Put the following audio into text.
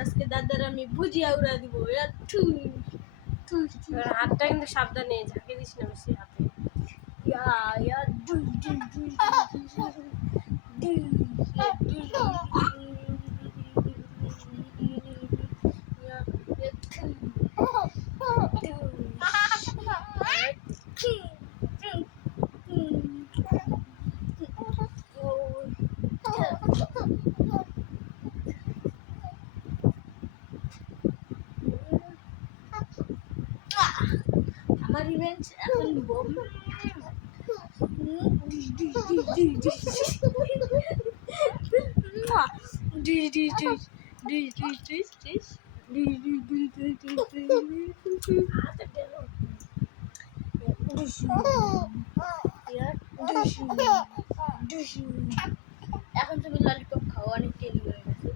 আজকে দাদার আমি ভুজিয়া উড়া দিব। হাতটা কিন্তু সাবধানে ঝাঁকে দিস না বেশি হাতে। আমার রিভেঞ্জ এখন নিব। এখন তুমি ললিপপ খাও, অনেক টেলি হয়ে গেছে।